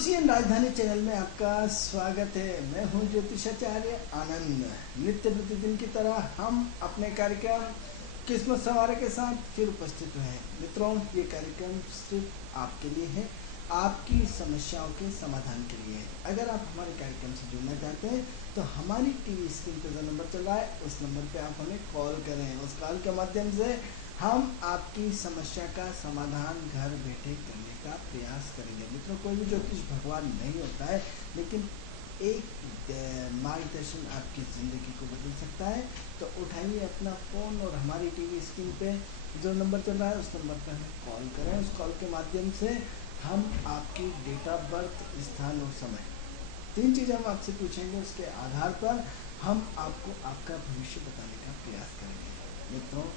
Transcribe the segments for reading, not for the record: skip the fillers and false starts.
ज्योतिषीय राजधानी चैनल में आपका स्वागत है। मैं हूं ज्योतिषाचार्य आनंद। नित्य प्रतिदिन की तरह हम अपने कार्यक्रम किस्मत सवारे के साथ फिर उपस्थित हुए हैं। मित्रों, ये कार्यक्रम सिर्फ आपके लिए है, आपकी समस्याओं के समाधान के लिए है। अगर आप हमारे कार्यक्रम से जुड़ना चाहते हैं तो हमारी टीवी स्क्रीन पर जो नंबर चल रहा है उस नंबर पे आप हमें कॉल करें। उस कॉल के माध्यम से हम आपकी समस्या का समाधान घर बैठे करने का प्रयास करेंगे। मित्रों, कोई भी ज्योतिष भगवान नहीं होता है, लेकिन एक मार्गदर्शन आपकी ज़िंदगी को बदल सकता है। तो उठाइए अपना फ़ोन और हमारी टीवी स्क्रीन पे जो नंबर चल रहा है उस नंबर पर हमें कॉल करें। उस कॉल के माध्यम से हम आपकी डेट ऑफ बर्थ, स्थान और समय, 3 चीज़ें हम आपसे पूछेंगे। उसके आधार पर हम आपको आपका भविष्य बताने का प्रयास करेंगे। मित्रों,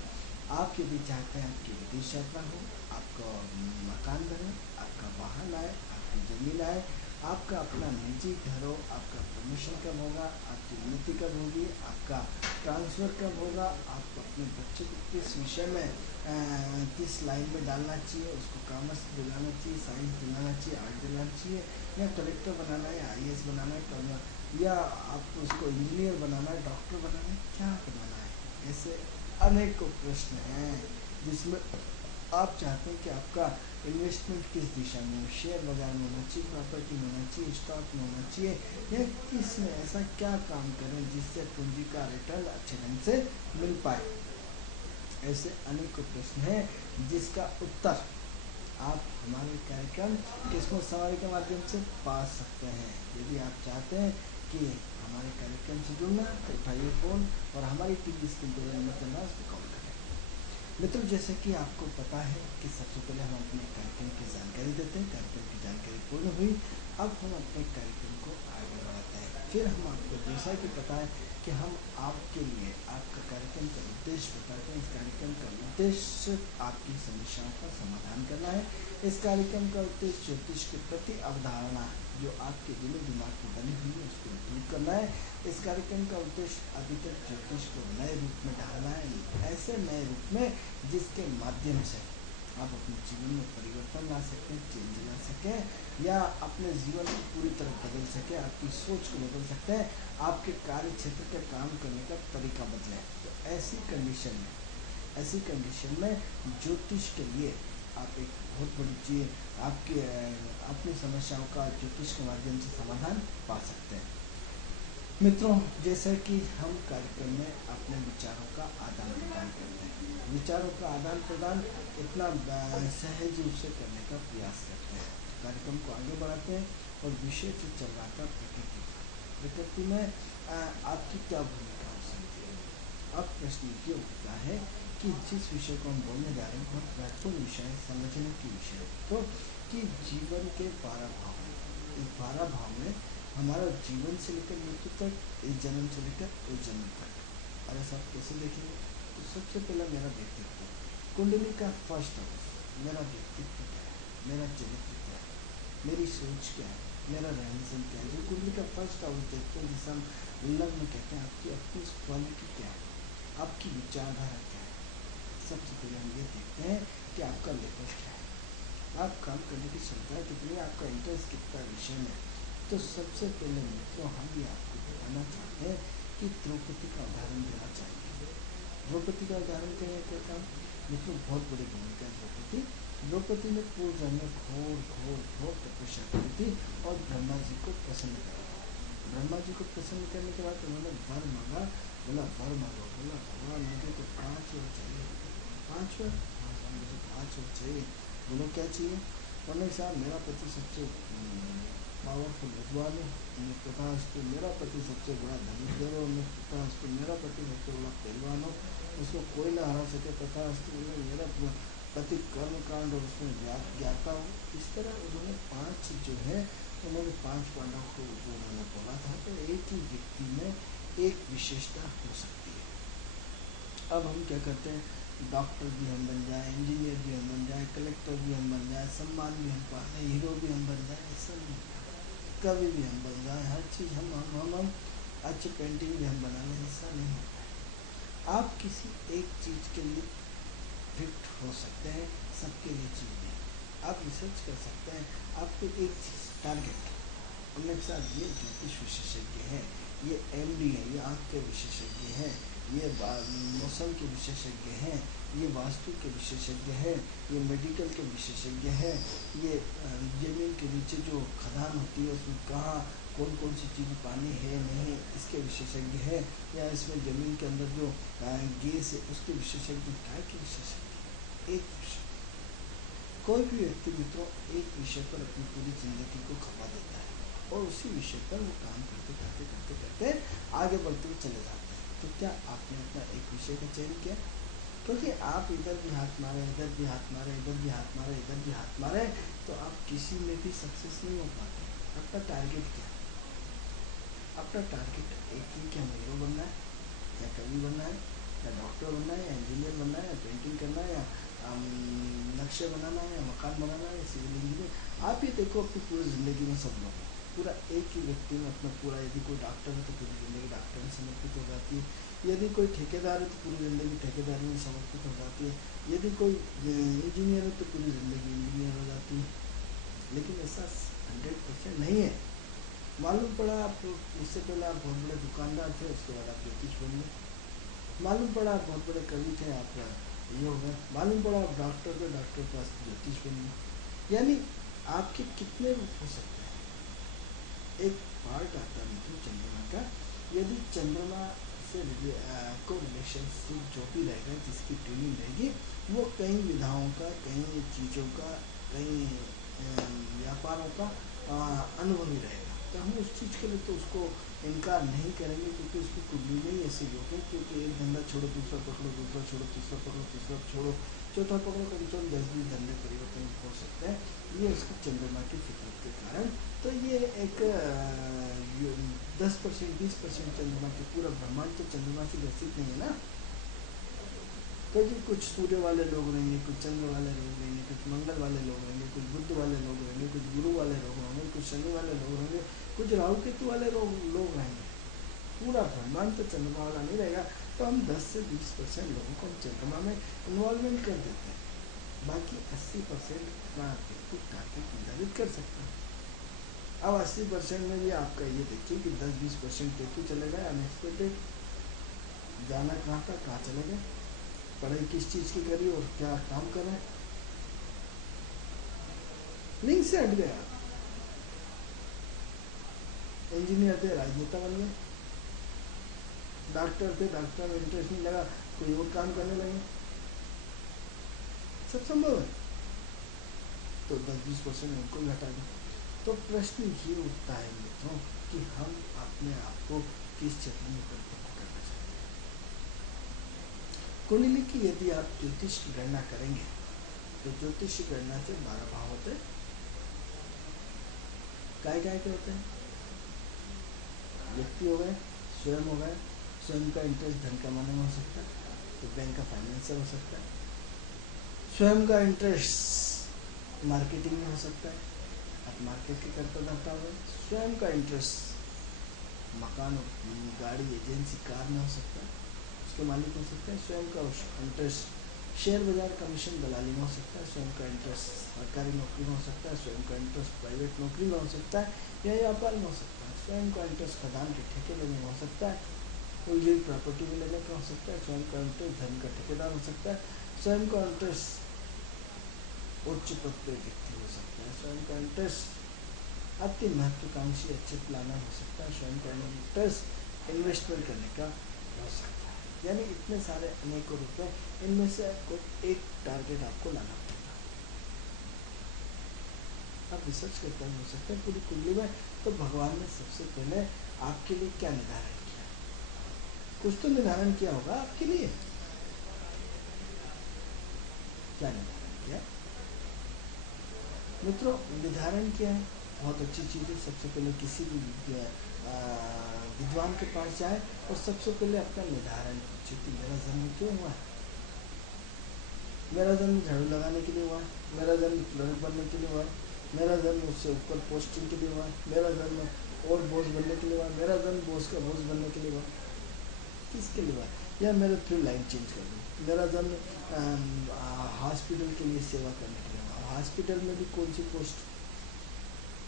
आप यदि चाहते हैं आपकी विदेश यात्रा हो, आपका मकान बने, आपका वाहन आए, आपकी ज़मीन आए, आपका अपना निजी घर हो, आपका प्रमोशन कब होगा, आपकी उन्नति कब होगी, आपका ट्रांसफ़र कब होगा, आपको अपने बच्चे को किस विषय में किस लाइन में डालना चाहिए, उसको कॉमर्स दिलाना चाहिए, साइंस दिलाना चाहिए, आर्ट दिलाना चाहिए, या कलेक्टर बनाना है, IAS बनाना है, या आपको उसको इंजीनियर बनाना है, डॉक्टर बनाना है, क्या बनाना है। ऐसे अनेकों प्रश्न हैं जिसमें आप चाहते हैं कि आपका इन्वेस्टमेंट किस दिशा में हो, शेयर बाजार में होना चाहिए, प्रॉपर्टी में होना चाहिए, स्टॉक में होना चाहिए, या किस में ऐसा क्या काम करें जिससे पूंजी का रिटर्न अच्छे ढंग से मिल पाए। ऐसे अनेकों प्रश्न हैं जिसका उत्तर आप हमारे कार्यक्रम किस्मत सवारी के माध्यम से पा सकते हैं। यदि आप चाहते हैं कि हमारे कार्यक्रम से जुड़ना तो उठाइए फ़ोन और हमारी टीवी स्क्रीन पर नंबर चल रहा है उस पर कॉल करें। मित्रों, जैसे कि आपको पता है कि सबसे पहले हम अपने कार्यक्रम की जानकारी देते हैं। कार्यक्रम की जानकारी पूर्ण हुई, अब हम अपने कार्यक्रम को आगे बढ़ाते हैं। फिर हम आपको जैसा कि पता है कि हम आपके लिए आपका कार्यक्रम का उद्देश्य बताते हैं। इस कार्यक्रम का उद्देश्य आपकी समस्याओं का समाधान करना है। इस कार्यक्रम का उद्देश्य ज्योतिष के प्रति अवधारणा जो आपके दिलो दिमाग में बनी हुई है उसको दूर करना है। इस कार्यक्रम का उद्देश्य अभी तक ज्योतिष को नए रूप में ढालना है, ऐसे नए रूप में जिसके माध्यम से आप अपने जीवन में परिवर्तन ला सकें, चेंज ला सकें, या अपने जीवन को पूरी तरह बदल सकें, आपकी सोच को बदल सकते हैं, आपके कार्य क्षेत्र का काम करने का तरीका बदले। तो ऐसी कंडीशन में ज्योतिष के लिए आप एक बहुत बड़ी चीज़ आपकी अपनी समस्याओं का ज्योतिष के माध्यम से समाधान पा सकते हैं। मित्रों, जैसे कि हम कार्यक्रम में अपने विचारों का आदान प्रदान करते हैं, विचारों का आदान प्रदान इतना सहज रूप से करने का प्रयास करते हैं, कार्यक्रम को आगे बढ़ाते हैं। और विषय जो चल रहा था प्रकृति में आपकी क्या भूमिका हो सकती है। अब प्रश्न ये उठता है कि जिस विषय को हम बोलने जा रहे हैं बहुत महत्वपूर्ण विषय है, समझने की विषय तो कि जीवन के 12 भाव, इस 12 भाव में हमारा जीवन से लेकर मृत्यु तक, इस जन्म से लेकर उस जन्म तक। अरे साहब, कैसे देखेंगे? तो सबसे पहला मेरा व्यक्तित्व, कुंडली का फर्स्ट हाउस, मेरा व्यक्तित्व क्या है, मेरा चरित्र क्या है, मेरी सोच क्या है, मेरा रहन सहन क्या है। जो कुंडली का फर्स्ट हाउस देखते हैं, जिसे हम लग्न कहते हैं, आपकी अपनी क्वालिटी क्या है, आपकी विचारधारा क्या है। सबसे पहले हम ये देखते हैं कि आपका लेवल क्या है, आप काम करने की क्षमता कितनी है, आपका इंटरेस्ट कितना विषय में। तो सबसे पहले मित्रों हम भी आपको बताना चाहते हैं कि द्रौपदी का उदाहरण देना चाहेंगे। द्रौपदी का उदाहरण क्या मित्रों, बहुत बड़ी भूमिका है द्रौपदी ने पूर्व जन्म में घोर तपस्या की थी और ब्रह्मा जी को प्रसन्न करा। ब्रह्मा जी को प्रसन्न करने के बाद उन्होंने वर मांगा। बोला वर मांगो, बोला भगवान मुझे तो 5 वर चाहिए। 5 वर? हाँ, मुझे 5 वर चाहिए। बोलो क्या चाहिए? बोले साहब मेरा पति सबसे पावरफुल विद्वान है, प्रकाश तो मेरा पति सबसे बड़ा धनुर्धर हो, प्रकाश तो मेरा पति सबसे बड़ा पहलवान हो, उसको कोई ना हरा सके। प्रकाश तो मेरा पति कर्म कांड और उसमें ज्ञाता हो। इस तरह उन्होंने 5 जो है उन्होंने 5 पांडव को जो उन्होंने बोला था। तो एक ही व्यक्ति में एक विशेषता हो सकती है। अब हम क्या करते हैं, डॉक्टर भी हम बन जाए, इंजीनियर भी हम बन जाए, कलेक्टर भी हम बन जाए, सम्मान भी हम पा लें, हीरो भी हम बन जाए, ऐसा नहीं होता। कवि भी हम बन जाए, हर चीज़ हम अच्छी पेंटिंग भी हम बना लें, ऐसा नहीं होता है। आप किसी एक चीज़ के लिए फिट हो सकते हैं, सबके लिए चीज़ नहीं। आप रिसर्च कर सकते हैं। आपको एक चीज़ टारगेट, उनके साथ ये ज्योतिष विशेषज्ञ हैं, ये एमडी हैं, ये आँख के विशेषज्ञ हैं, ये मौसम के विशेषज्ञ हैं, ये वास्तु के विशेषज्ञ हैं, ये मेडिकल के विशेषज्ञ हैं, ये जमीन के नीचे जो खदान होती है उसमें कहाँ कौन कौन सी चीज़ पानी है नहीं इसके विशेषज्ञ हैं, या इसमें ज़मीन के अंदर जो गैस है उसके विशेषज्ञ, क्या के विशेषज्ञ। एक विषय, कोई भी व्यक्ति मित्रों एक विषय पर अपनी पूरी जिंदगी को खपा देता है और उसी विषय पर वो काम करते करते करते करते आगे बढ़ते हुए चले जाते हैं। तो क्या आपने अपना एक विषय का चयन किया? क्योंकि आप इधर भी हाथ मारे, इधर भी हाथ मारे, इधर भी हाथ मारे, इधर भी हाथ मारे, तो आप किसी में भी सक्सेस नहीं हो पाते। अपना टारगेट क्या? अपना टारगेट एक ही, क्या हीरो बनना है, या कवि बनना है, या डॉक्टर बनना है, या इंजीनियर बनना है, या पेंटिंग करना है, या नक्शे बनाना है, या मकान बनाना है, सिविल इंजीनियर। आप ये देखो अपनी पूरी ज़िंदगी में सब लोग पूरा एक ही व्यक्ति में अपना पूरा, यदि कोई डॉक्टर है तो पूरी ज़िंदगी डॉक्टर में समर्पित हो जाती है, यदि कोई ठेकेदार है तो पूरी ज़िंदगी ठेकेदारी में समर्पित हो जाती है, यदि कोई इंजीनियर है तो पूरी ज़िंदगी इंजीनियर हो जाती है। लेकिन ऐसा 100% नहीं है। मालूम पड़ा आप इससे पहले आप बहुत बड़े दुकानदार थे, उसके बाद आप ज्योतिष बन गए। मालूम पड़ा आप बहुत बड़े कवि थे, आप ये हो गए। मालूम पड़ा आप डॉक्टर थे, डॉक्टर के पास ज्योतिष बन गए। यानी आपके कितने रूप हो सकते हैं। एक पार्ट आता है तो चंद्रमा का, यदि चंद्रमा से को रिलेशनशिप जो भी रहेगा, जिसकी ट्यूनिंग रहेगी, वो कई विधाओं का, कई चीज़ों का, कई व्यापारों का अनुभवी रहेगा। तो हम उस चीज़ के लिए तो उसको इनकार नहीं करेंगे, क्योंकि उसकी कुंडली में ही ऐसी योग है। क्योंकि एक धंधा छोड़ो दूसरा पकड़ो, दूसरा छोड़ो तीसरा पकड़ो, तीसरा छोड़ो चौथा पकड़ो, कम से कम 10-20 धंधे परिवर्तन हो सकते हैं, ये उसकी चंद्रमा की फितरत के कारण। तो ये एक 10% 20% चंद्रमा की, पूरा ब्रह्मांड तो चंद्रमा से ग्रसित नहीं है ना। क्योंकि कुछ सूर्य वाले लोग रहेंगे, कुछ चंद्र वाले लोग रहेंगे, कुछ मंगल वाले लोग रहेंगे, कुछ बुध वाले लोग रहेंगे, कुछ गुरु वाले लोग रहेंगे, कुछ शनि वाले लोग रहेंगे, कुछ राहु केतु वाले लोग रहेंगे। पूरा ब्रह्मांड तो चंद्रमा वाला नहीं रहेगा। तो हम 10 से 20% लोगों को हम चंद्रमा में इन्वॉल्वमेंट कर देते हैं, बाकी 80% अपना टारगेट निर्धारित कर सकते हैं। अब 80% में भी आपका ये देखिए कि 10-20% केतु चले गए अनएक्सपेक्टेड, जाना कहाँ था, कहाँ चले गए, पढ़ाई किस चीज़ की करी और क्या काम कर रहे हैं, लिंक से हट गया। इंजीनियर थे, राजनेता बन गए, डॉक्टर थे, डॉक्टर में इंटरेस्ट नहीं लगा, कोई और काम करने लगे। सब संभव है। तो 10-20% उनको भी हटा दें। तो प्रश्न ये उठता है मित्रों कि हम अपने आप को किस क्षेत्र में परिपक्व करना चाहते हैं। कुंडली की यदि आप ज्योतिष की गणना करेंगे तो ज्योतिष की गणना से 12 भाव होते हैं। काय के होते हैं? व्यक्ति हो गए, स्वयं हो गए, स्वयं का इंटरेस्ट धन कमाने में हो सकता है, तो बैंक का फाइनेंसर हो सकता है। स्वयं का इंटरेस्ट मार्केटिंग में हो सकता है, आप मार्केट के करता धरता हुए। स्वयं का इंटरेस्ट मकान, गाड़ी, एजेंसी, कार में हो सकता है, उसके मालिक हो सकते हैं। स्वयं का इंटरेस्ट शेयर बाजार, कमीशन, दलाली में हो सकता है। स्वयं का इंटरेस्ट सरकारी नौकरी में हो सकता है। स्वयं का इंटरेस्ट प्राइवेट नौकरी में हो सकता है या व्यापार में हो सकता है। स्वयं का इंटरेस्ट खदान के ठेके लेने में हो सकता है, कोई प्रॉपर्टी में लेने का हो सकता है। स्वयं का इंटरेस्ट धन का ठेकेदार हो सकता है। स्वयं का इंटरेस्ट उच्च पद पर व्यक्ति हो सकता है। स्वयं का इंटरेस्ट अति महत्वाकांक्षी अच्छे प्लानर हो सकता है। स्वयं का इंटरेस्ट इन्वेस्टमेंट करने का हो सकता है। यानी इतने सारे अनेकों रूप हैं, इनमें से कोई एक टारगेट आपको लाना पड़ेगा। आप रिसर्च करते हो सकते हैं पूरी कुंडली में। तो भगवान ने सबसे पहले आपके लिए क्या निर्धारण किया? कुछ तो निर्धारण किया होगा आपके लिए। क्या निर्धारण किया मित्रों? निर्धारण किया है, बहुत अच्छी चीज़ है। सबसे पहले किसी भी विद्वान के पास जाए और सबसे पहले अपना निर्धारण पूछे कि मेरा जन्म क्यों हुआ है। मेरा जन्म झाड़ू लगाने के लिए हुआ है, मेरा जन्म क्लर्क बनने के लिए हुआ है, मेरा जन्म उससे ऊपर पोस्टिंग के लिए हुआ है, मेरा जन्म और बॉस बनने के लिए हुआ है, मेरा जन्म बॉस का बॉस बनने के लिए हुआ है, किसके लिए हुआ है? या मेरा फिर लाइन चेंज कर दूँ, मेरा जन्म हॉस्पिटल के लिए सेवा करने के लिए हुआ, हॉस्पिटल में भी कौन सी पोस्ट,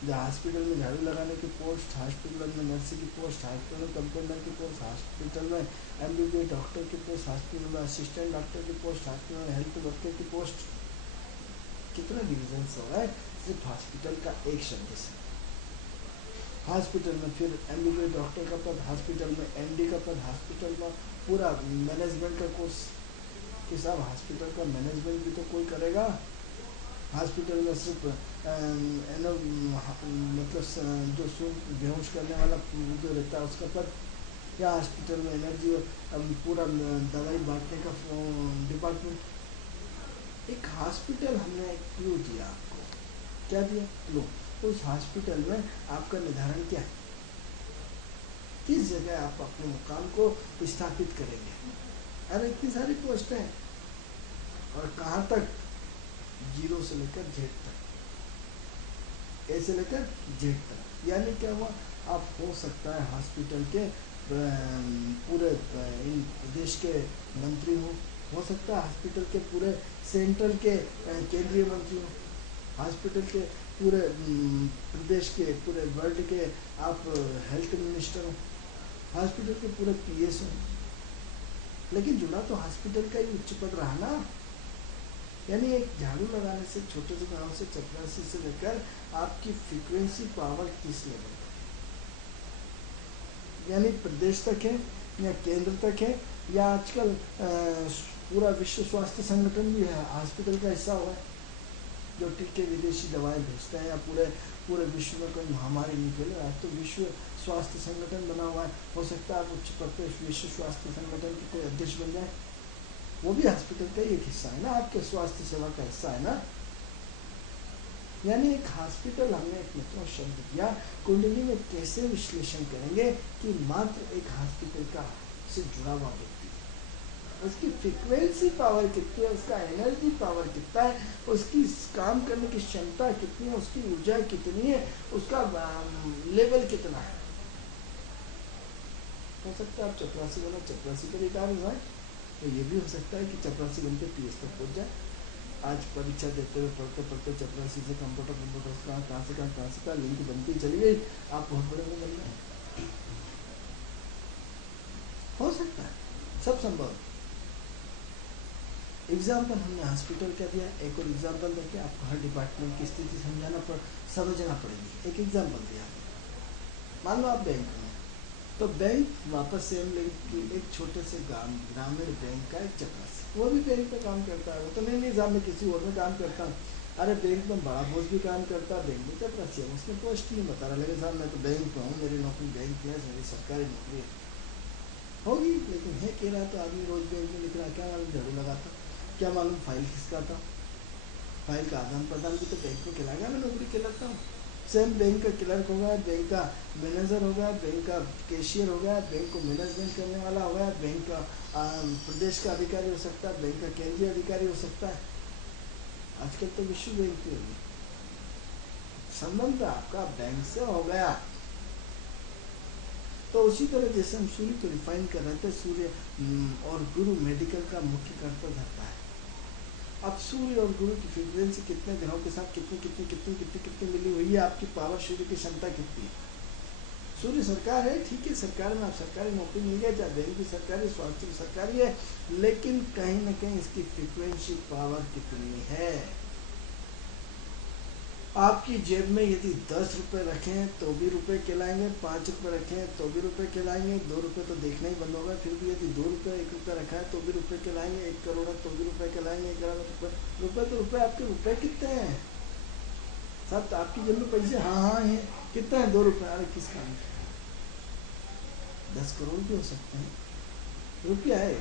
हॉस्पिटल में झाड़ू लगाने की पोस्ट, हॉस्पिटल में नर्सिंग की पोस्ट, हॉस्पिटल में कंपाउंडर की पोस्ट, हॉस्पिटल में एमबीबीएस डॉक्टर की पोस्ट, हॉस्पिटल में असिस्टेंट डॉक्टर की पोस्ट, हॉस्पिटल में हेल्थ वर्कर की पोस्ट। कितना डिविजन हो रहा है सिर्फ हॉस्पिटल का एक शब्द से। हॉस्पिटल में फिर एमबीबीएस डॉक्टर का पद, हॉस्पिटल में एमडी का पद, हॉस्पिटल में पूरा मैनेजमेंट का कोर्स कि साहब हॉस्पिटल का मैनेजमेंट भी तो कोई करेगा। हॉस्पिटल में सिर्फ मतलब जो बेहोश करने वाला जो रहता है उसका पद, या हॉस्पिटल में एनर्जी पूरा दवाई बांटने का डिपार्टमेंट। एक हॉस्पिटल हमने एक क्लू दिया आपको, क्या दिया क्लू। उस हॉस्पिटल में आपका निर्धारण क्या है, किस जगह आप अपने मुकाम को स्थापित करेंगे। अरे इतनी सारी पोस्ट है और कहाँ तक, 0 से लेकर Z तक, A से लेकर Z तक। यानी क्या हुआ, आप हो सकता है हॉस्पिटल के पूरे इन देश के मंत्री हो सकता है हॉस्पिटल के पूरे सेंट्रल के केंद्रीय मंत्री हो, हॉस्पिटल के पूरे प्रदेश के पूरे वर्ल्ड के आप हेल्थ मिनिस्टर हो, हॉस्पिटल के पूरे PS हो, लेकिन जुड़ा तो हॉस्पिटल का ही उच्च पद रहा ना। यानी एक झाड़ू लगाने से, छोटे से गांव से, चपरासी से लेकर आपकी फ्रीक्वेंसी पावर किस लेवल तक, यानी प्रदेश तक है या केंद्र तक है, या आजकल पूरा विश्व स्वास्थ्य संगठन भी है हॉस्पिटल का हिस्सा हुआ है, जो टीके विदेशी दवाएं भेजते हैं, या पूरे विश्व में कोई महामारी नहीं फैले। आज तो विश्व स्वास्थ्य संगठन बना हुआ है, हो सकता है आप उच्च पद पे विश्व स्वास्थ्य संगठन के कोई अध्यक्ष बन जाए, वो भी हॉस्पिटल का एक हिस्सा है ना, आपके स्वास्थ्य सेवा का हिस्सा है ना। यानी एक हॉस्पिटल हमने एक मित्रों शब्द दिया, कुंडली में कैसे विश्लेषण करेंगे कि मात्र एक हॉस्पिटल का से जुड़ा हुआ व्यक्ति, उसकी फ्रीक्वेंसी पावर कितनी है, उसका एनर्जी पावर कितना है, उसकी काम करने की क्षमता कितनी है, उसकी ऊर्जा कितनी है, उसका लेवल कितना है। हो सकता है आप चपरासी बनो, चपरासी पर रिटायर हो जाए, तो ये भी हो सकता है कि चपरासी बन के PS तक पहुँच जाए। आज परीक्षा देते हुए पढ़ते पढ़ते चपरासी से कंप्यूटर कहाँ से कहाँ लिंक बनती चली गई, आप बहुत बड़े बन गए। हो सकता है, सब संभव। एग्जाम्पल हमने हॉस्पिटल का दिया, एक और एग्जाम्पल देके आपको हर डिपार्टमेंट की स्थिति समझना पड़ेगी। एक एग्जाम्पल दिया, मान लो आप बैंक में, तो बैंक वापस सेम लिंक की एक छोटे से ग्रामीण बैंक का एक चपरासी, वो भी बैंक में काम करता है, वो तो नहीं साहब मैं किसी और में काम करता हूँ। अरे बैंक में बड़ा बॉस भी काम करता है, बैंक में चपरासी है, उसने पोस्ट नहीं बता रहा, लेकिन साहब मैं तो बैंक में हूँ, मेरी नौकरी बैंक में, मेरी सरकारी नौकरी होगी, लेकिन है कह रहा तो आदमी रोज बैंक में लिख रहा, क्या मालूम झाड़ू लगाता, क्या मालूम फाइल किसका था, फाइल का आदान प्रदान भी तो बैंक में खिलाएगा, मैं नौकरी खिलाता हूँ। सेम बैंक का क्लर्क हो गया, बैंक का मैनेजर हो गया, बैंक का कैशियर हो गया, बैंक को मैनेजमेंट करने वाला हो गया, बैंक का प्रदेश का अधिकारी हो सकता है, बैंक का केंद्रीय अधिकारी हो सकता है। आजकल तो विश्व बैंक की होगी, संबंध आपका बैंक से हो गया। तो उसी तरह जैसे हम सूर्य को रिफाइन कर रहे थे, सूर्य और गुरु मेडिकल का मुख्य कर्ता धरता है। अब सूर्य और गुरु की फ्रीक्वेंसी कितने ग्रहों के साथ कितनी मिली हुई है, आपकी पावर सूर्य की क्षमता कितनी है। सूर्य सरकार है, ठीक है, सरकार में आप सरकारी नौकरी मिल गया, चाहे बैंक की सरकारी, स्वास्थ्य की सरकारी है, लेकिन कहीं ना कहीं इसकी फ्रीक्वेंसी पावर कितनी है। आपकी जेब में यदि 10 रुपये रखें तो भी रुपए कहलाएंगे, 5 रुपये रखें तो भी रुपए कहलाएंगे, 2 रुपये तो देखना ही बंद होगा, फिर भी यदि 2 रुपये 1 रुपये रखा है तो भी रुपए कहलाएंगे, 1 करोड़ है तो भी रुपए कहलाएंगे, 1 करोड़ रुपए तो रुपए। आपके रुपए कितने हैं साहब, आपकी जेब में पैसे हाँ है, कितना है 2 रुपये, अरे किस काम के, 10 करोड़ भी हो सकते हैं, रुपया है,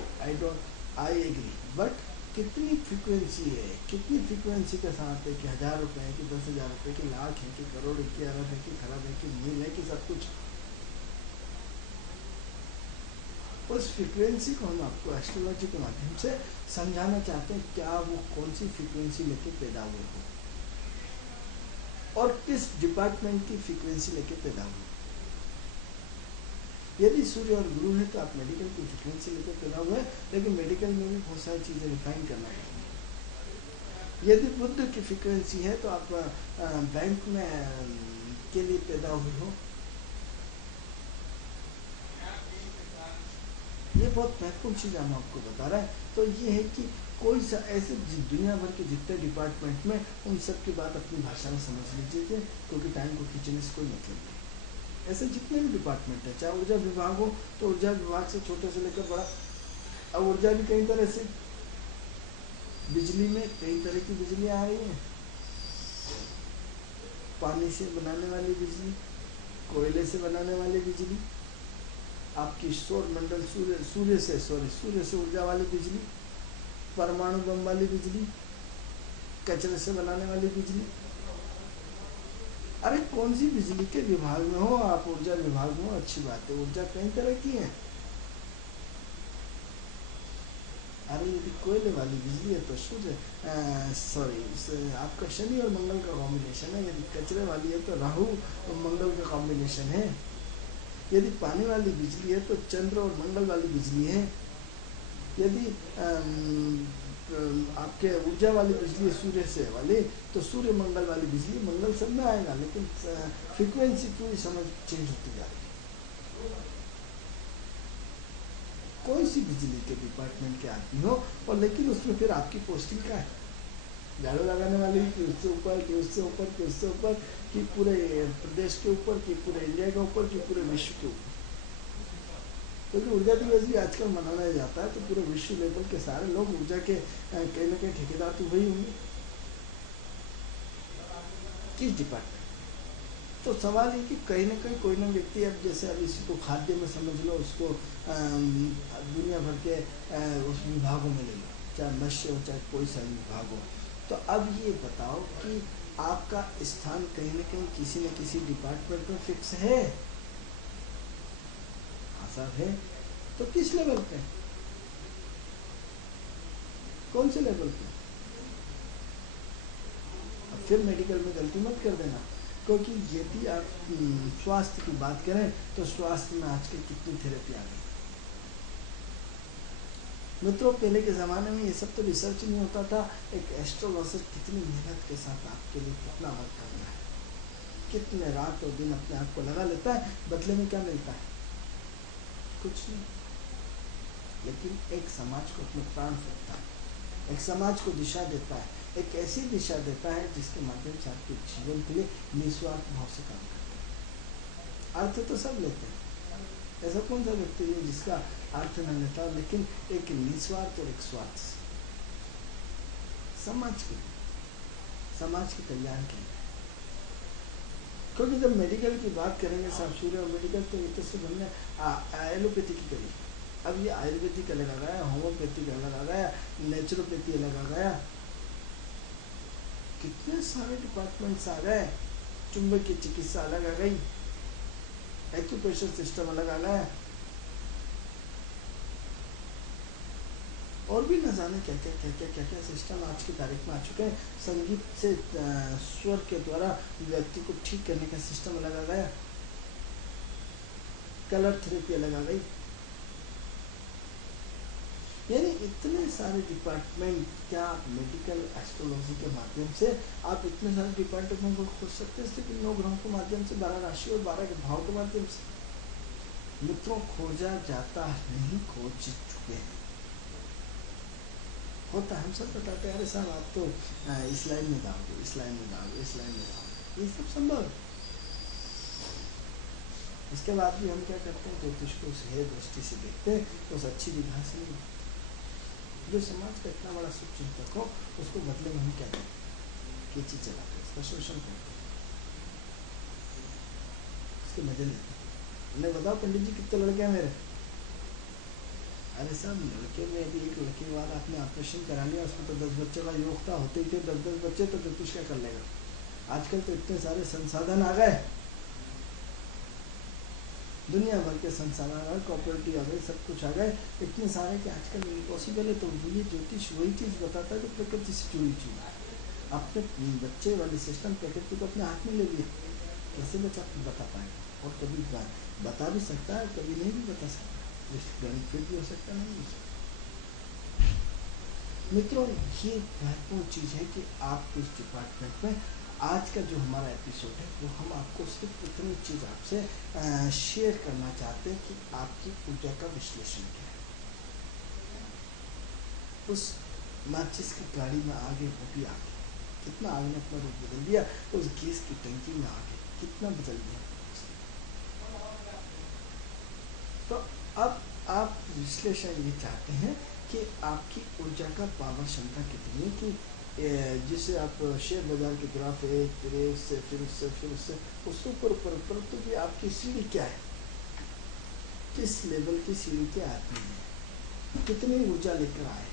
आई एग्री, बट कितनी फ्रीक्वेंसी है, कितनी फ्रीक्वेंसी के साथ है, कि 1000 रुपये है, कि 10,000 रुपये, कि लाख है, कि करोड़ है, कि अरब है, कि खरब है, कि मील है, कि सब कुछ। उस फ्रीक्वेंसी को हम आपको एस्ट्रोलॉजी के माध्यम से समझाना चाहते हैं, क्या वो कौन सी फ्रीक्वेंसी लेके पैदा हुए हो और किस डिपार्टमेंट की फ्रीक्वेंसी लेके पैदा हुए। यदि सूर्य और गुरु है तो आप मेडिकल की फ्रीक्वेंसी लेकर पैदा हुए, लेकिन मेडिकल में भी बहुत सारी चीज़ें रिफाइन करना पड़ेगी। यदि बुद्ध की फ्रीक्वेंसी है तो आप बैंक में के लिए पैदा हुए हो। ये बहुत महत्वपूर्ण चीज़ हम आपको बता रहे हैं। तो ये है कि कोई सा ऐसे दुनिया भर के जितने डिपार्टमेंट में उन सब की बात अपनी भाषा में समझ लीजिए, क्योंकि टाइम को खींचने से कोई मतलब नहीं। ऐसे जितने भी डिपार्टमेंट है, चाहे ऊर्जा विभाग हो तो ऊर्जा विभाग से छोटे से लेकर बड़ा। अब ऊर्जा भी कई तरह से, बिजली में कई तरह की बिजली आ रही है, पानी से बनाने वाली बिजली, कोयले से बनाने वाली बिजली, आपकी सौर मंडल सूर्य से ऊर्जा वाली बिजली, परमाणु बम वाली बिजली, कचरे से बनाने वाली बिजली। अरे कौन सी बिजली के विभाग में हो आप? ऊर्जा विभाग में हो, अच्छी बात है। ऊर्जा कई तरह की है। अरे यदि कोयले वाली बिजली है तो सूर्य आपका शनि और मंगल का कॉम्बिनेशन है। यदि कचरे वाली है तो राहु और मंगल का कॉम्बिनेशन है। यदि पानी वाली बिजली है तो चंद्र और मंगल वाली बिजली है। यदि आपके ऊर्जा वाली बिजली है सूर्य से वाली, तो सूर्य मंगल वाली बिजली, मंगल सब में आएगा, लेकिन फ्रीक्वेंसी पूरी समझ चेंज होती जा रही है। कोई सी बिजली के डिपार्टमेंट के आदमी हो, और लेकिन उसमें फिर आपकी पोस्टिंग क्या है? झाड़ू लगाने वाले कि उससे ऊपर, कि उससे ऊपर, कि उससे ऊपर, कि पूरे प्रदेश के ऊपर, कि पूरे इंडिया के ऊपर, कि पूरे विश्व के ऊपर। क्योंकि ऊर्जा दिवस भी आजकल मनाया जाता है, तो पूरे विश्व लेवल के सारे लोग ऊर्जा के कहीं ना कहीं ठेकेदार तो वही होंगे। किस डिपार्टमेंट? तो सवाल है कि कहीं ना कहीं कोई ना व्यक्ति, अब जैसे अब इसी को खाद्य में समझ लो, उसको दुनिया भर के उस विभागों में ले लो, चाहे मत्स्य हो चाहे कोई सा विभाग हो। तो अब ये बताओ कि आपका स्थान कहीं ना कहीं किसी न किसी डिपार्टमेंट में फिक्स है? हाँ साहब है। तो किस लेवल पे? कौन से लेवल पे? अब फिर मेडिकल में गलती मत कर देना, क्योंकि यदि आप स्वास्थ्य की बात करें तो स्वास्थ्य में आजकल कितनी थेरेपी आ गई। मित्रों, पहले के ज़माने में ये सब तो रिसर्च नहीं होता था। एक एस्ट्रोलॉजर कितनी मेहनत के साथ आपके लिए कितना वर्क कर रहा है, कितने रात और दिन अपने आप को लगा लेता है, बदले में क्या मिलता है? कुछ नहीं। लेकिन एक समाज को अपना प्राण फूकता है, एक समाज को दिशा देता है, एक ऐसी दिशा देता है जिसके माध्यम से आपके जीवन के लिए निस्वार्थ भाव से काम करते हैं। अर्थ तो सब लेते हैं, ऐसा कौन सा व्यक्ति है जिसका अर्थ न लेता, लेकिन एक निस्वार्थ और एक स्वार्थ से समाज के कल्याण के लिए। क्योंकि जब मेडिकल की बात करेंगे साहब, सूर्य और मेडिकल, तो ये तो सिर्फ हमने एलोपैथी की करी। अब ये आयुर्वेदिक अलग आ गया, होम्योपैथिक अलग आ गया, नेचुरोपैथी अलग आ गया, कितने सारे डिपार्टमेंट्स आ गए। चुंबक की चिकित्सा अलग आ गई, एक्यूप्रेशर सिस्टम अलग आ गया, और भी न जाने क्या क्या सिस्टम आज की तारीख में आ चुके हैं। संगीत से स्वर के द्वारा व्यक्ति को ठीक करने का सिस्टम अलग आ गया, कलर थेरेपी अलग आ गई। यानी इतने सारे डिपार्टमेंट, क्या आप मेडिकल एस्ट्रोलॉजी के माध्यम से आप इतने सारे डिपार्टमेंट को खोज सकते हैं? सिर्फ 9 ग्रहों के माध्यम से, 12 राशि और 12 के भाव के माध्यम से। मित्रों, खोजा जाता नहीं, खोज चुके हैं। होता हम सब बताते हैं, अरे साहब आप तो इस लाइन में जाओगे, इस लाइन में जाओगे, इस लाइन में जाओगे, ये सब संभव। इसके बाद भी हम क्या करते हैं? ज्योतिष को सही दृष्टि से देखते हैं, तो उस अच्छी दिखा से नहीं। जो समाज का इतना बड़ा शुभ चिंतक हो, उसको बदले में हम क्या करें? खींची चलाते, इसका शोषण करते, इसके मजे लेते। उन्हें बताओ पंडित जी कितने लड़के हैं मेरे? अरे साहब, लड़के में अभी एक लड़के के बाद आपने ऑपरेशन करा लिया, उसमें तो 10 बच्चों का योग था, होते ही थे 10 बच्चे, तो ज्योतिष क्या कर लेगा? आजकल तो इतने सारे संसाधन आ गए, दुनिया भर के संसाधन आ गए, कॉपरेटिव आ गए, सब कुछ आ गए, इतने सारे कि आजकल इम्पॉसिबल है। तो ये ज्योतिष वही चीज़ बताता है जो प्रकृति से जुड़ी चीज़ है। अपने बच्चे वाली सिस्टम प्रकृति को अपने हाथ में ले लिया, कैसे बता पाएगा? और कभी बता भी सकता है, कभी नहीं भी बता सकता, बेनिफिट भी हो सकता, नहीं हो सकता। मित्रों, ये महत्वपूर्ण चीज़ है कि आप इस डिपार्टमेंट में आज का जो हमारा एपिसोड है वो हम आपको सिर्फ इतनी चीज़ आपसे शेयर करना चाहते हैं कि आपकी ऊर्जा का विश्लेषण क्या है। उस माचिस की गाड़ी में आगे वो भी आगे कितना आग ने अपना रूप बदल दिया, उस गैस की टंकी में आगे कितना बदल दिया। तो अब आप विश्लेषण ये चाहते हैं कि आपकी ऊर्जा का पावर क्षमता कितनी है, कि जिसे आप शेयर बाजार के ग्राफ है, फिर उससे उससे ऊपर तो कि आपकी सीढ़ी क्या है, किस लेवल की सीढ़ी के आदमी है, कितनी ऊर्जा लेकर आए।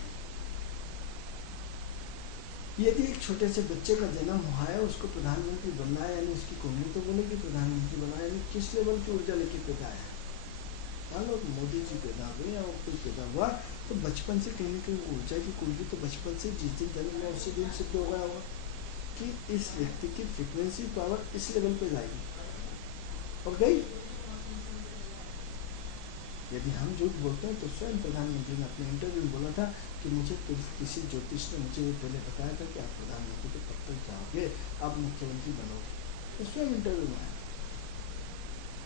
यदि एक छोटे से बच्चे का जन्म हुआ है, उसको प्रधानमंत्री बनना है, यानी उसकी कौमी तो बोलेगी प्रधानमंत्री बना है, यानी किस लेवल की ऊर्जा लेके पैदा है। मान लो मोदी जी पैदा हुए या कोई पैदा हुआ, तो बचपन से कहीं ना कहीं ऊर्जा की कुंजी तो बचपन से जिस दिन जन्म में उसी दिन सिद्ध हो गया होगा कि इस व्यक्ति की फ्रिक्वेंसी पावर इस लेवल पे जाएगी और गई। यदि हम झूठ बोलते हैं तो स्वयं प्रधानमंत्री ने अपने इंटरव्यू में बोला था कि मुझे किसी ज्योतिष ने मुझे ये पहले बताया था कि आप प्रधानमंत्री के पद तक जाओगे, आप मुख्यमंत्री बनोगे, तो स्वयं इंटरव्यू में आया।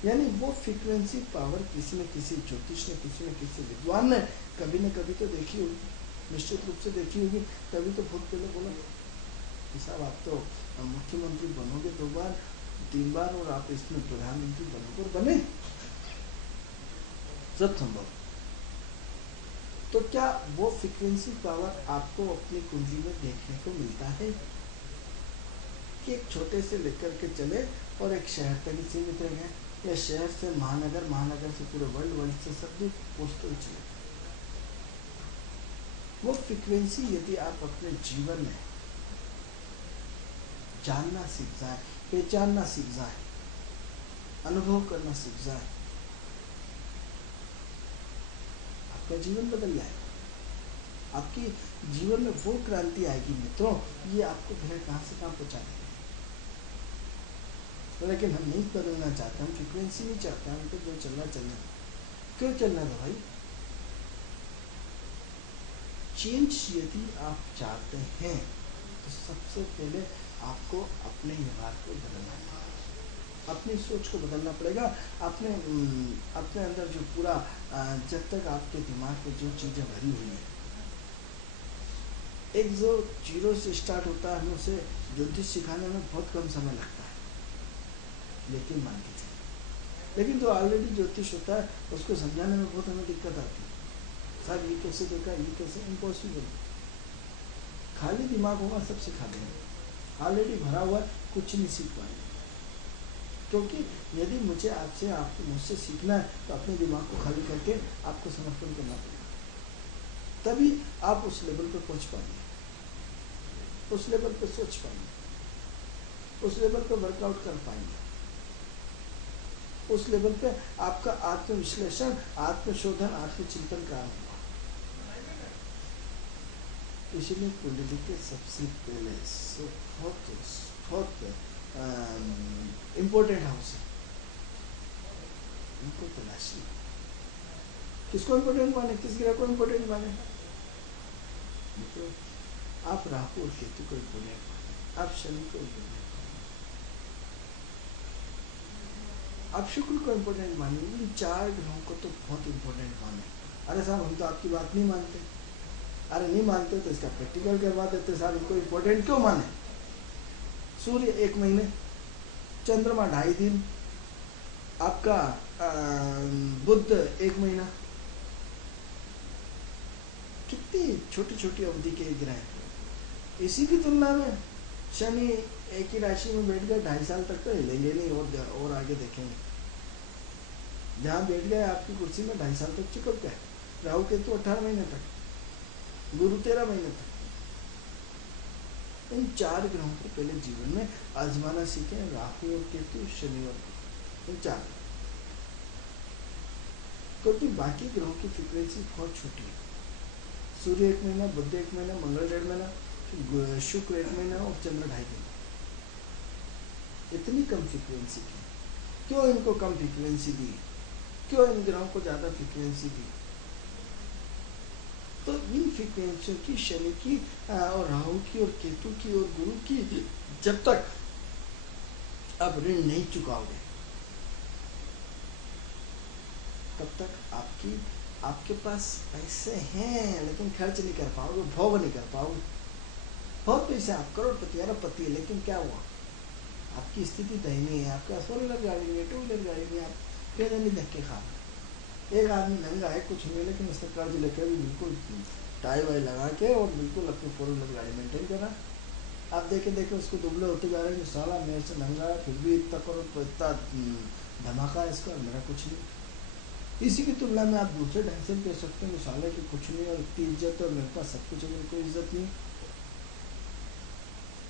यानी वो फ्रीक्वेंसी पावर किसी न किसी ज्योतिष ने, किसी न किसी विद्वान ने कभी न कभी तो देखी होगी, निश्चित रूप से देखी होगी। तभी तो बहुत पहले बोला कि साहब आप तो मुख्यमंत्री बनोगे 2 बार 3 बार, और आप इसमें प्रधानमंत्री बनोगे, और बने, सब संभव। तो क्या वो फ्रीक्वेंसी पावर आपको अपनी कुंजी में देखने को मिलता है कि एक छोटे से लेकर के चले और एक शहर तक ही सीमित रह गए, या शहर से महानगर, महानगर से पूरे वर्ल्ड से सब भी पोस्टल चले। वो फ्रीक्वेंसी यदि आप अपने जीवन में जानना सीख जाए, पहचानना सीख जाए, अनुभव करना सीख जाए, आपका जीवन बदल जाएगा। आपकी जीवन में वो क्रांति आएगी मित्रों, ये आपको भले कहाँ से कहाँ पहुँचा देगी। लेकिन हम नहीं बदलना चाहते, हम फ्रीक्वेंसी नहीं चाहते, हम तो जो चलना चलना। क्यों चलना था भाई? चेंज यदि आप चाहते हैं तो सबसे पहले आपको अपने व्यवहार को बदलना पड़ेगा, अपनी सोच को बदलना पड़ेगा। अपने अंदर जो पूरा जब तक आपके दिमाग में जो चीज़ें भरी हुई है, एक जो 0 से स्टार्ट होता है, हमें उसे ज्योतिष सिखाने में बहुत कम समय लगता है, लेकिन मान के चलिए, लेकिन जो ऑलरेडी ज्योतिष होता है उसको समझाने में बहुत हमें दिक्कत आती है। साहब ये कैसे देखा, ये कैसे, इम्पॉसिबल। खाली दिमाग होगा सब सिखा देंगे, ऑलरेडी भरा हुआ कुछ नहीं सीख पाएंगे। क्योंकि यदि मुझे आपसे, आपको मुझसे सीखना है तो अपने दिमाग को खाली करके आपको समर्पण करना पड़ेगा, तभी आप उस लेवल पर पहुंच पाएंगे, उस लेवल पर सोच पाएंगे, उस लेवल पर वर्कआउट कर पाएंगे, उस लेवल पे आपका आत्मविश्लेषण, आत्मशोधन, आत्मचिंतन काम होगा। इसलिए कुंडली के सबसे पहले बहुत इम्पोर्टेंट हाउस है, इनको तलाशी। किसको इम्पोर्टेंट माने, किस ग्रह को इम्पोर्टेंट माने? आप राहु और केतु को इम्पोर्टेंट माने, आप शनि को इम्पोर्टेंट, आप शुक्र को इम्पोर्टेंट मानिए, इन 4 ग्रहों को तो बहुत इम्पोर्टेंट माने। अरे साहब हम तो आपकी बात नहीं मानते, अरे नहीं मानते तो इसका प्रैक्टिकल करवा देते, साहब इनको इम्पोर्टेंट क्यों माने? सूर्य 1 महीने, चंद्रमा 2.5 दिन, आपका बुध 1 महीना, कितनी छोटी छोटी अवधि के ग्रह। इसी की तुलना में शनि एक ही राशि में बैठ गए 2.5 साल तक तो हिलेंगे नहीं, और आगे देखेंगे। जहाँ बैठ गए आपकी कुर्सी में 2.5 साल तक चिपक गए। राहु केतु 18 महीने तक, गुरु 13 महीने तक। इन 4 ग्रहों को पहले जीवन में आजमाना सीखें, राहु और केतु, शनि और बुध, इन 4। क्योंकि बाकी ग्रहों की फ्रीक्वेंसी बहुत छोटी है। सूर्य 1 महीना, बुध 1 महीना, मंगल 1.5 महीना, शुक्र 1 महीना और चंद्र 2.5 दिन। इतनी कम फ्रीक्वेंसी की, क्यों इनको कम फ्रीक्वेंसी दी, क्यों इन ग्रहों को ज़्यादा फ्रीक्वेंसी दी? तो इन फ्रीक्वेंसियों की, शनि की और राहु की और केतु की और गुरु की जब तक आप ऋण नहीं चुकाओगे तब तक आपके पास पैसे हैं लेकिन खर्च नहीं कर पाओगे, भोग नहीं कर पाओगे। बहुत पैसे, आप करोड़पति अरबपति है, लेकिन क्या हुआ, आपकी स्थिति दयनीय है। आपके पास 4 व्हीलर गाड़ी नहीं है, 2 व्हीलर गाड़ी नहीं है, आप बेदनी धक्के खा रहे। एक आदमी नंगा है, कुछ नहीं, लेकिन उसने कर्ज लेकर भी बिल्कुल टाई वाई लगा के और बिल्कुल अपनी 4 व्हीलर गाड़ी मेंटेन करा। आप देखे देखे उसको दुबले होते जा रहे हैं, साला मेरे से नंगा है फिर भी इतना करोड़, इतना धमाका है इसका, मेरा कुछ नहीं। इसी की तुलना में आप दूसरे ढंग से कह सकते हैं साले की कुछ नहीं और इतनी इज्जत और मेरे पास सब कुछ है, कोई इज्जत नहीं।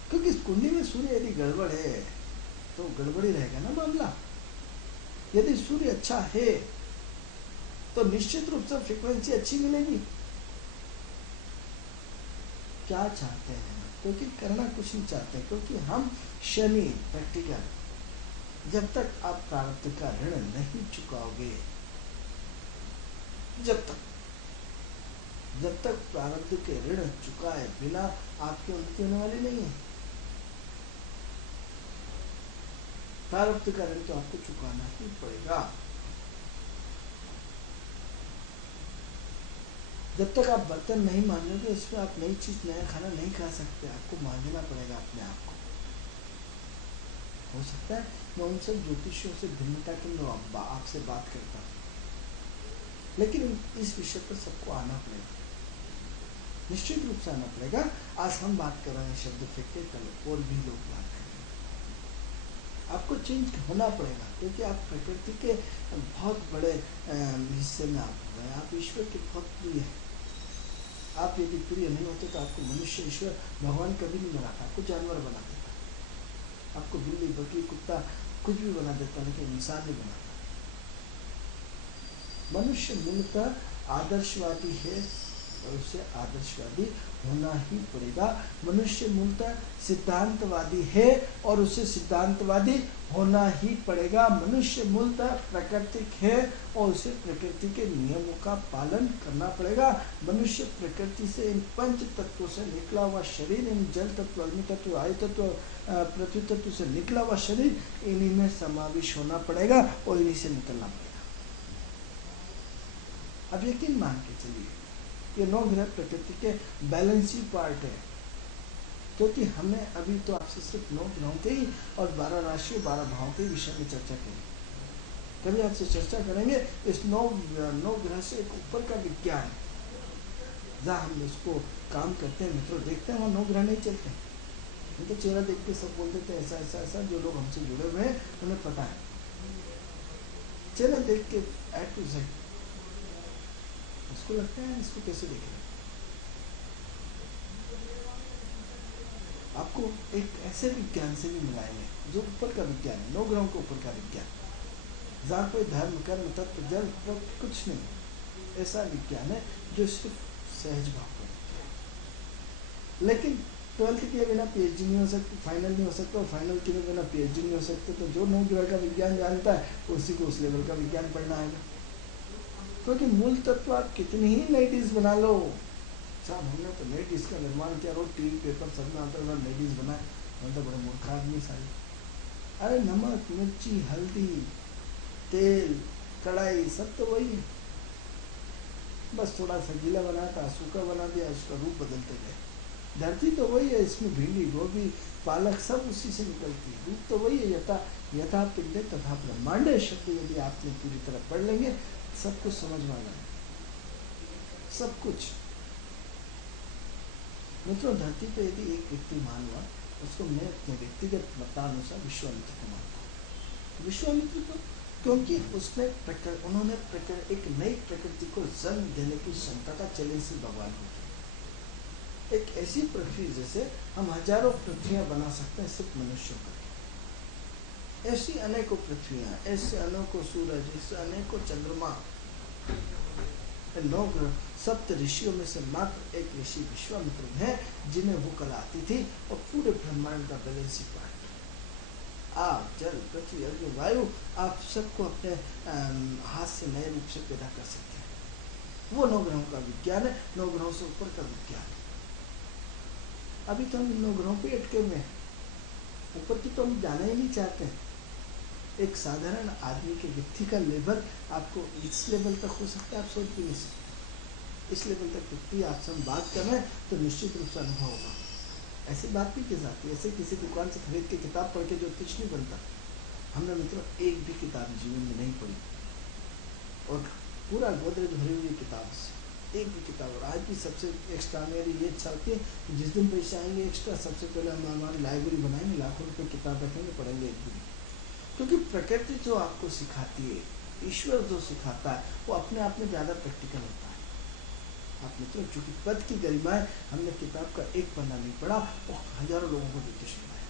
क्योंकि इस कुंडली में सूर्य यदि गड़बड़ है तो गड़बड़ी रहेगा ना मामला। यदि सूर्य अच्छा है तो निश्चित रूप से फ्रीक्वेंसी अच्छी मिलेगी। क्या चाहते हैं, क्योंकि करना कुछ नहीं चाहते, क्योंकि हम शनि प्रैक्टिकल, जब तक आप प्रारब्ध का ऋण नहीं चुकाओगे, जब तक प्रारब्ध के ऋण चुकाए बिना आपकी उन्नति होने वाली नहीं है। प्रारब्ध का ऋण तो आपको चुकाना ही पड़ेगा। जब तक आप बर्तन नहीं मांजोगे इसमें आप नई चीज, नया खाना नहीं खा सकते, आपको मांझना पड़ेगा अपने आप को। हो सकता है मैं उन सब ज्योतिषियों से भिन्नता के लिए आपसे बात करता हूँ, लेकिन इस विषय पर सबको आना पड़ेगा, निश्चित रूप से आना पड़ेगा। आज हम बात कर रहे हैं शब्द फेंक के, कल और भी लोग बात करेंगे। आपको चेंज होना पड़ेगा, क्योंकि आप प्रकृति के बहुत बड़े हिस्से में आप हुए, आप ईश्वर के बहुत प्रिय हैं। आप यदि प्रिय नहीं होते तो आपको मनुष्य, ईश्वर, भगवान कभी नहीं बनाता, आपको जानवर बना देता, आपको बिल्ली, बकरी, कुत्ता कुछ भी बना देता, लेकिन इंसान नहीं बनाता। मनुष्य मूलतः आदर्शवादी है और उसे आदर्शवादी होना ही पड़ेगा। मनुष्य मूलतः सिद्धांतवादी है और उसे सिद्धांतवादी होना ही पड़ेगा। मनुष्य मूलतः प्राकृतिक है और उसे प्रकृति के नियमों का पालन करना पड़ेगा। मनुष्य प्रकृति से, इन पंच तत्वों से निकला हुआ शरीर, इन जल तत्व, अग्नि तत्व, वायु तत्व, पृथ्वी तत्व से निकला हुआ शरीर, इन्हीं में समावेश होना पड़ेगा और इन्हीं से निकलना पड़ेगा। अब यकीन मान के चलिए, ये 9 ग्रह प्रकृति के बैलेंसिंग पार्ट है, क्योंकि हमें अभी तो आपसे सिर्फ 9 ग्रहों के ही और 12 राशि, 12 भावों के विषय में चर्चा करेंगे। कभी आपसे चर्चा करेंगे इस 9 ग्रह से एक ऊपर का विज्ञान, जहाँ हम इसको काम करते हैं मित्रों, देखते हैं वहाँ 9 ग्रह नहीं चलते, उनको चेहरा देख के सब बोल देते हैं ऐसा ऐसा ऐसा। जो लोग हमसे जुड़े हुए हैं उन्हें पता है, चेहरा देख के A to Z उसको लगता है इसको कैसे देखें। आपको एक ऐसे विज्ञान से भी मिलाएंगे जो ऊपर का विज्ञान है, 9 ग्रहों के ऊपर का विज्ञान, जहाँ कोई धर्म, कर्म, तत्व, जल, कुछ नहीं, ऐसा विज्ञान है जो सिर्फ सहज भाव का विज्ञान है। लेकिन 12th किए बिना PhD नहीं हो सकती, फाइनल नहीं हो सकता, और फाइनल किए बिना PhD नहीं हो सकते। तो जो 9 ग्रह का विज्ञान जानता है उसी को उस लेवल का विज्ञान पढ़ना आएगा, क्योंकि मूल तत्व आप कितनी ही नई डिश बना लो, साहब हमने तो नई डिश का निर्माण किया, रोज टीवी पेपर सब में आता है नई डिश बनाए, हम तो बड़े मूर्ख आदमी सारे। अरे नमक, मिर्ची, हल्दी, तेल, कढ़ाई सब तो वही है, बस थोड़ा सा गीला बनाया था, सूखा बना दिया, उसका रूप बदलते गए। धरती तो वही है, इसमें भिंडी, गोभी, पालक सब उसी से निकलती है, रूप तो वही है। यथा पिंडे तथा ब्रह्मांडे शब्द यदि आपने पूरी तरह पढ़ लेंगे सब कुछ समझ में आ जाए, सब कुछ। मित्रों, धरती पे यदि एक व्यक्ति मान हुआ, उसको मैं अपने व्यक्तिगत मतानुसार विश्वामित्र को मानता हूँ। विश्वामित्र को क्योंकि उसने उन्होंने एक नई प्रकृति को जन्म देने की क्षमता का चैलेंज से भगवान को किया। एक ऐसी पृथ्वी जैसे हम हजारों पृथ्वियां बना सकते हैं सिर्फ मनुष्यों का, ऐसी अनेकों पृथ्वियां, ऐसे अनेकों सूरज, ऐसे अनेकों चंद्रमा, 9 ग्रह, सप्त ऋषियों में से मात्र एक ऋषि विश्वामित्र हैं जिन्हें वो कला आती थी और पूरे ब्रह्मांड का बैलेंसिंग पार्ट, आप, जल, पृथ्वी, अग्नि, वायु, आप सबको अपने हाथ से नए रूप से पैदा कर सकते हैं। वो 9 ग्रहों का विज्ञान है, 9 ग्रहों से ऊपर का विज्ञान। अभी तो हम 9 ग्रहों पे अटके हुए हैं, ऊपर की तो हम जाना ही नहीं चाहते हैं। एक साधारण आदमी के व्यक्ति का लेवल आपको इस लेवल तक हो सकता है, आप सोच भी नहीं सकते। इस लेवल तक व्यक्ति आपसे हम बात कर रहे हैं तो निश्चित रूप से अनुभव होगा। ऐसी बात भी की जाती है, ऐसे किसी दुकान से खरीद के किताब पढ़ के ज्योतिष नहीं बनता। हमने मित्रों एक भी किताब जीवन में नहीं पढ़ी, और पूरा गोदरेज भरी हुई किताब से एक भी किताब। और आज भी सबसे एक्स्ट्रा मेरी ये इच्छा होती है कि जिस दिन पैसे आएंगे एक्स्ट्रा, सबसे पहले हम हमारी लाइब्रेरी बनाएंगे, लाखों रुपये किताब रखेंगे, पढ़ेंगे एक दिन। क्योंकि प्रकृति जो आपको सिखाती है, ईश्वर जो सिखाता है, वो अपने आप में ज़्यादा प्रैक्टिकल होता है। आप मित्रों, चूंकि पद की गरिमा है, हमने किताब का एक पन्ना नहीं पढ़ा, वो हजारों लोगों को ज्योतिष बनाया,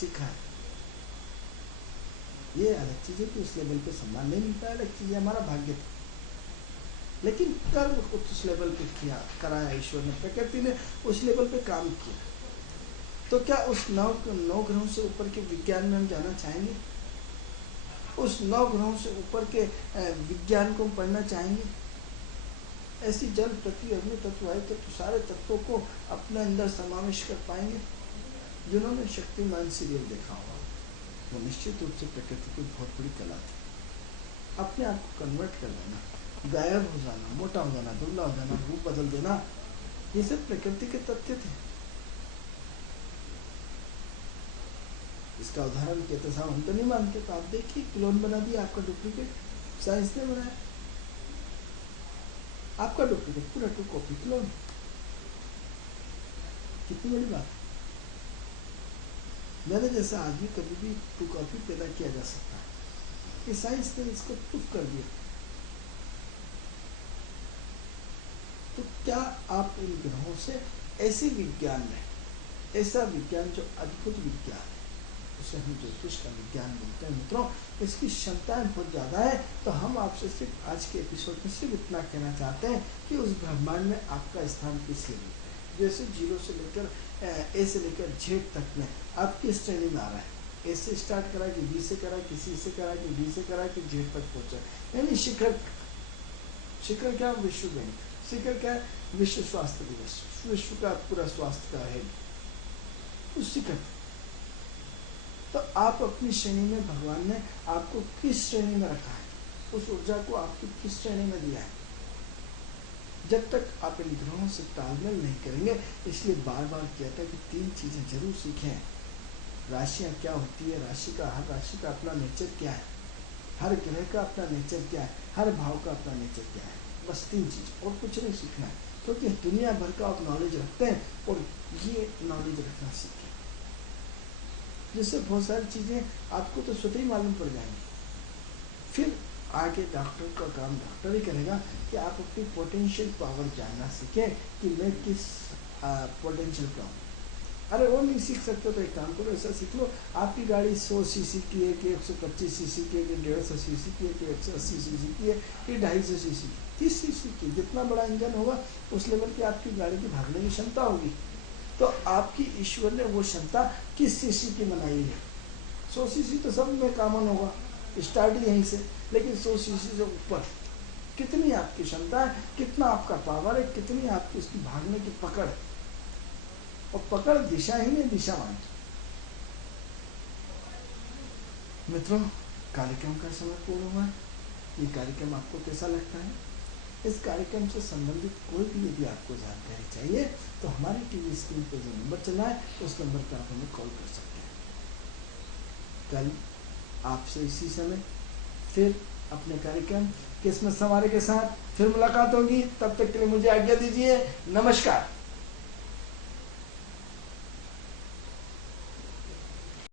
सिखा है। ये अलग चीज़ है कि उस लेवल पे सम्मान नहीं मिलता है, अलग चीज़ है, हमारा भाग्य था। लेकिन कर्म कुछ उस लेवल पे किया, कराया ईश्वर ने, प्रकृति ने उस लेवल पे काम किया। तो क्या उस 9 ग्रहों से ऊपर के विज्ञान में हम जाना चाहेंगे? उस 9 ग्रहों से ऊपर के विज्ञान को पढ़ना चाहेंगे? ऐसी जल, पृथ्वी, अग्नि तत्व, वायु तत्व, सारे तत्वों को अपने अंदर समावेश कर पाएंगे? जिन्होंने शक्तिमान सीरियल देखा होगा, वो निश्चित रूप से प्रकृति की बहुत बड़ी कला थी। अपने आप को कन्वर्ट कर देना, गायब हो जाना, मोटा हो जाना, दुबला हो जाना, रूप बदल देना, ये सब प्रकृति के तथ्य थे। इसका उदाहरण कहते साहब हम तो नहीं मानते, तो आप देखिए क्लोन बना दिया, आपका डुप्लीकेट साइंस ने बनाया, आपका डुप्लीकेट, पूरा 2 कॉपी क्लोन। कितनी बड़ी बात है। मैंने जैसा आदमी कभी भी 2 कॉपी पैदा किया जा सकता है, ये साइंस ने इसको प्रूफ कर दिया। तो क्या आप इन ग्रहों से ऐसे विज्ञान में, ऐसा विज्ञान जो अद्भुत विज्ञान है, उसे हम ज्योतिष का विज्ञान बोलते हैं मित्रों, इसकी क्षमताएं बहुत ज़्यादा है। तो हम आपसे सिर्फ आज के एपिसोड में सिर्फ इतना कहना चाहते हैं कि उस ब्रह्मांड में आपका स्थान किस लेवल पे है। जैसे 0 से लेकर ए से लेकर जेड तक में आप किस श्रेणी में आ रहा है। ए से स्टार्ट करा कि बी से करा, किसी से करा कि डी से करा कि जेड तक पहुँचा, यानी शिखर। शिखर क्या? विश्व बैंक। शिखर क्या है? विश्व स्वास्थ्य दिवस, विश्व का पूरा स्वास्थ्य का है उस शिखर। तो आप अपनी श्रेणी में, भगवान ने आपको किस श्रेणी में रखा है, उस ऊर्जा को आपको किस श्रेणी में दिया है। जब तक आप इन ग्रहों से तालमेल नहीं करेंगे, इसलिए बार बार कहता है कि 3 चीजें जरूर सीखें। राशियां क्या होती है, राशि का, हर राशि का अपना नेचर क्या है, हर ग्रह का अपना नेचर क्या है, हर भाव का अपना नेचर क्या है। बस 3 चीज, और कुछ नहीं सीखना है। क्योंकि दुनिया भर का आप नॉलेज रखते हैं, और ये नॉलेज रखना सीखें, जिससे बहुत सारी चीज़ें आपको तो स्वतः ही मालूम पड़ जाएंगी। फिर आगे डॉक्टर का काम डॉक्टर ही करेगा कि आप अपनी पोटेंशियल पावर जानना सीखें कि मैं किस पोटेंशियल का हूँ। अरे वो नहीं सीख सकते तो एक काम करो, ऐसा सीख लो, आपकी गाड़ी 100 सीसी की है कि 125 सीसी की है कि 150 सीसी की है कि 180 सीसी की है कि 250 सीसी की, 30 सीसी की। जितना बड़ा इंजन होगा उस लेवल की आपकी गाड़ी की भागने की क्षमता होगी। तो आपकी ईश्वर ने वो क्षमता किस सीसी की बनाई है। 100 सीसी तो सब में कॉमन होगा, स्टार्ट ही यहीं से, लेकिन 100 सीसी से ऊपर कितनी आपकी क्षमता है, कितना आपका पावर है, कितनी आपकी उसकी भागने की पकड़ है। और पकड़ दिशा ही नहीं, दिशावान। मित्रों, कार्यक्रम का समय पूर्ण हुआ। ये कार्यक्रम आपको कैसा लगता है? इस कार्यक्रम से संबंधित कोई भी यदि आपको जानकारी चाहिए तो हमारी टीवी स्क्रीन पर जो नंबर चला है उस नंबर पर आप हमें कॉल कर सकते हैं। कल आपसे इसी समय फिर अपने कार्यक्रम किस्मत संवारे के साथ फिर मुलाकात होगी। तब तक के लिए मुझे आज्ञा दीजिए। नमस्कार।